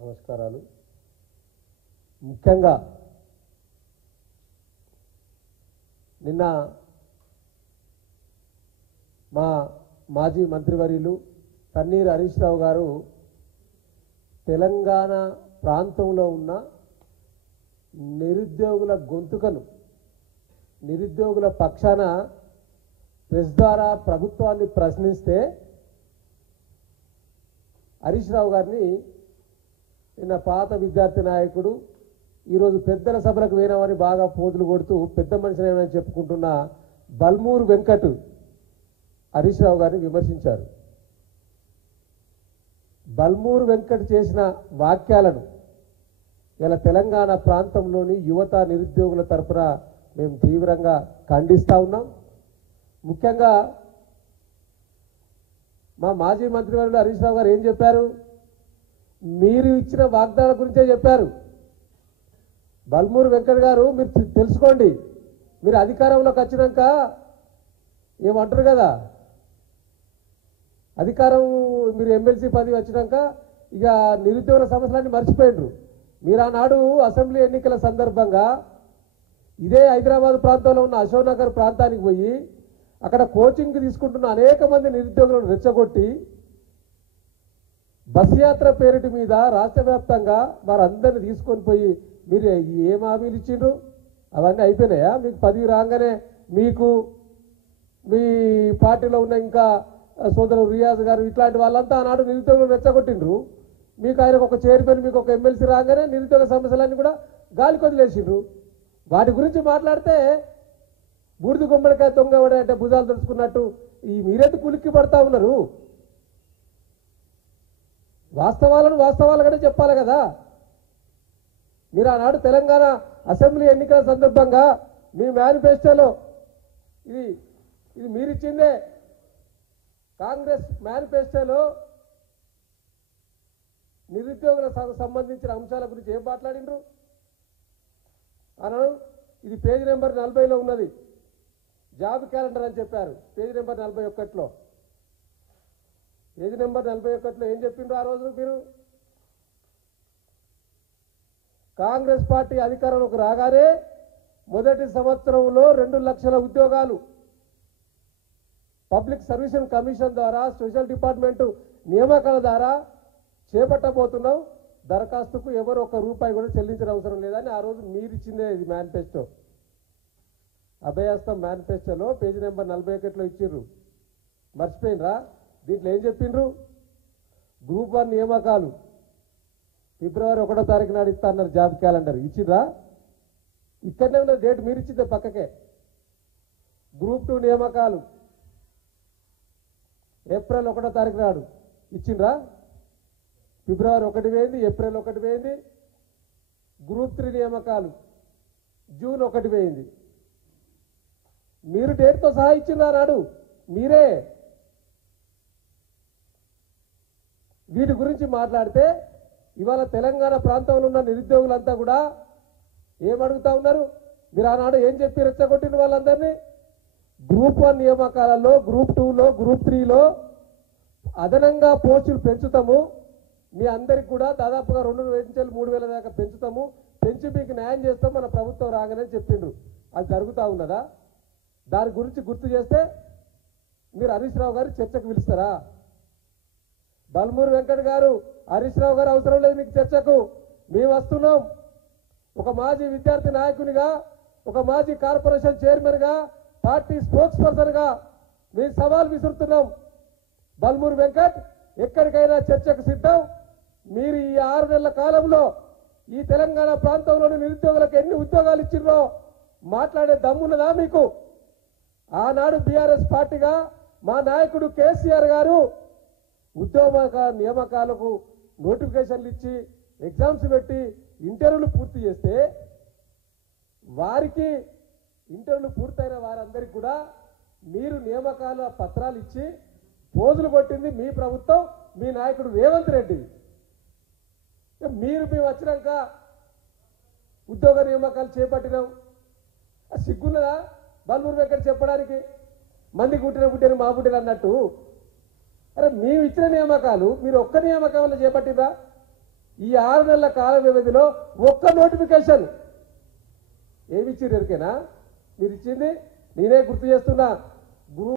నమస్కారాలు. ముఖ్యంగా నిన్న మా మాజీ మంత్రివర్యులు తన్నీరు హరీష్ రావు గారు తెలంగాణ ప్రాంతంలో ఉన్న నిరుద్యోగుల గొంతుకను నిరుద్యోగుల పక్షాన ప్రెస్ ద్వారా ప్రభుత్వాన్ని ప్రశ్నిస్తే హరీష్ రావు గారిని నిన్న పాత విద్యార్థి నాయకుడు ఈరోజు పెద్దల సభలకు వేయనమని బాగా పోజులు కొడుతూ పెద్ద మనిషిని ఏమని చెప్పుకుంటున్న బల్మూరు వెంకట్ హరీష్ రావు గారిని విమర్శించారు. బల్మూరు వెంకట్ చేసిన వాక్యాలను ఇలా తెలంగాణ ప్రాంతంలోని యువత నిరుద్యోగుల తరపున మేము తీవ్రంగా ఖండిస్తూ ఉన్నాం. ముఖ్యంగా మా మాజీ మంత్రివర్యులు హరీష్ రావు గారు ఏం చెప్పారు? మీరు ఇచ్చిన వాగ్దానాల గురించే చెప్పారు. బల్మూరు వెంకట్ గారు మీరు తెలుసుకోండి, మీరు అధికారంలోకి వచ్చినాక ఏమంటారు కదా, అధికారం మీరు ఎమ్మెల్సీ పదవి వచ్చినాక ఇక నిరుద్యోగుల సమస్యలన్నీ మర్చిపోయిండ్రు. మీరు ఆనాడు అసెంబ్లీ ఎన్నికల సందర్భంగా ఇదే హైదరాబాద్ ప్రాంతంలో ఉన్న అశోక్ నగర్ ప్రాంతానికి పోయి అక్కడ కోచింగ్ తీసుకుంటున్న అనేక మంది నిరుద్యోగులను రెచ్చగొట్టి బస్ యాత్ర పేరిటి మీద రాష్ట్ర వ్యాప్తంగా వారందరినీ తీసుకొని పోయి మీరు ఏం హామీలు ఇచ్చిండ్రు? అవన్నీ అయిపోయినాయా? మీకు పదవి రాగానే మీకు మీ పార్టీలో ఉన్న ఇంకా సోదరుడు రియాజ్ గారు ఇట్లాంటి వాళ్ళంతా ఆనాడు నిరుద్యోగులను రెచ్చగొట్టిండ్రు. మీకు ఆయనకు ఒక చైర్మన్, మీకు ఒక ఎమ్మెల్సీ రాగానే నిరుద్యోగ సమస్యలన్నీ కూడా గాలికి వదిలేసిండ్రు. వాటి గురించి మాట్లాడితే బూడిద గుమ్మడికాయ తొంగబడే అంటే భుజాలు తెలుసుకున్నట్టు ఈ మీరెందుకు కులిక్కి పడతా ఉన్నారు? వాస్తవాలను వాస్తవాలుగానే చెప్పాలి కదా. మీరు ఆనాడు తెలంగాణ అసెంబ్లీ ఎన్నికల సందర్భంగా మీ మేనిఫెస్టోలో ఇది మీరిచ్చిందే, కాంగ్రెస్ మేనిఫెస్టోలో నిరుద్యోగులకు సంబంధించిన అంశాల గురించి ఏం మాట్లాడిండ్రు? అన్నాడు ఇది పేజీ నెంబర్ 40లో ఉన్నది, జాబ్ క్యాలెండర్ అని చెప్పారు. పేజీ నెంబర్ 41లో, పేజీ నెంబర్ 41లో ఏం చెప్పిండ్రు ఆ రోజు? మీరు కాంగ్రెస్ పార్టీ అధికారంలోకి రాగానే మొదటి సంవత్సరంలో 2 లక్షల ఉద్యోగాలు పబ్లిక్ సర్వీస్ కమిషన్ ద్వారా స్పెషల్ డిపార్ట్మెంట్ నియామకాల ద్వారా చేపట్టబోతున్నాం. దరఖాస్తుకు ఎవరు ₹1 కూడా చెల్లించిన అవసరం లేదని ఆ రోజు మీరు ఇచ్చిందే ఇది మేనిఫెస్టో. అభయాస్తం మేనిఫెస్టోలో పేజీ నెంబర్ 41లో ఇచ్చిర్రు. మర్చిపోయినరా? దీంట్లో ఏం చెప్పిండ్రు? గ్రూప్ 1 నియామకాలు ఫిబ్రవరి 1వ తారీఖు నాడు ఇస్తా అన్నారు. జాబ్ క్యాలెండర్ ఇచ్చిర్రా? ఇక్కడనే ఉన్న డేట్ మీరు ఇచ్చిందే పక్కకే. గ్రూప్ 2 నియామకాలు ఏప్రిల్ 1వ తారీఖు నాడు ఇచ్చిండ్రా? ఫిబ్రవరి 1 పోయింది, ఏప్రిల్ 1 పోయింది. గ్రూప్ 3 నియామకాలు జూన్ 1 పోయింది. మీరు డేట్తో సహా ఇచ్చిండ్రా నాడు మీరే. వీటి గురించి మాట్లాడితే ఇవాళ తెలంగాణ ప్రాంతంలో ఉన్న నిరుద్యోగులంతా కూడా ఏమడుగుతా ఉన్నారు? మీరు ఆనాడు ఏం చెప్పి రెచ్చగొట్టిన వాళ్ళందరినీ? గ్రూప్ 1 నియామకాలలో, గ్రూప్ 2లో, గ్రూప్ 3లో అదనంగా పోస్టులు పెంచుతాము, మీ అందరికి కూడా దాదాపుగా 2,000 నుంచి 3,000 దాకా పెంచుతాము, పెంచి మీకు న్యాయం చేస్తాం మన ప్రభుత్వం రాగానే చెప్పిండ్రు. అది జరుగుతూ ఉన్నదా? దాని గురించి గుర్తు చేస్తే మీరు హరీష్ రావు గారు చర్చకు పిలుస్తారా? బల్మూరు వెంకట్ గారు, హరీష్ రావు గారు అవసరం లేదు మీకు చర్చకు, మేము వస్తున్నాం. ఒక మాజీ విద్యార్థి నాయకునిగా, ఒక మాజీ కార్పొరేషన్ చైర్మన్గా, పార్టీ స్పోక్స్ పర్సన్గా మేము సవాల్ విసురుతున్నాం. బల్మూరు వెంకట్ ఎక్కడికైనా చర్చకు సిద్ధం. మీరు ఈ 6 నెలల కాలంలో ఈ తెలంగాణ ప్రాంతంలోని నిరుద్యోగులకు ఎన్ని ఉద్యోగాలు ఇచ్చిర్రో మాట్లాడే దమ్మున్నదా మీకు? ఆనాడు బీఆర్ఎస్ పార్టీగా మా నాయకుడు కేసీఆర్ గారు ఉద్యోగ నియామకాలకు నోటిఫికేషన్లు ఇచ్చి ఎగ్జామ్స్ పెట్టి ఇంటర్వ్యూలు పూర్తి చేస్తే వారికి ఇంటర్వ్యూలు పూర్తయిన వారందరికీ కూడా మీరు నియామకాల పత్రాలు ఇచ్చి పోజులు కొట్టింది మీ ప్రభుత్వం, మీ నాయకుడు రేవంత్ రెడ్డి. మేము వచ్చినాక ఉద్యోగ నియామకాలు చేపట్టినాం. సిగ్గున్నదా బల్మూరు వెంకట్ చెప్పడానికి? మంది గుట్టిన గుట్టని మా గుట్టిన అన్నట్టు అరే మేము ఇచ్చిన నియామకాలు మీరు ఒక్క నియామకం వల్ల చేపట్టిందా? ఈ 6 నెలల కాల వ్యవధిలో ఒక్క నోటిఫికేషన్ ఏమిచ్చిర్రు ఎరికేనా మీరు ఇచ్చింది? నేనే గుర్తు చేస్తున్నా.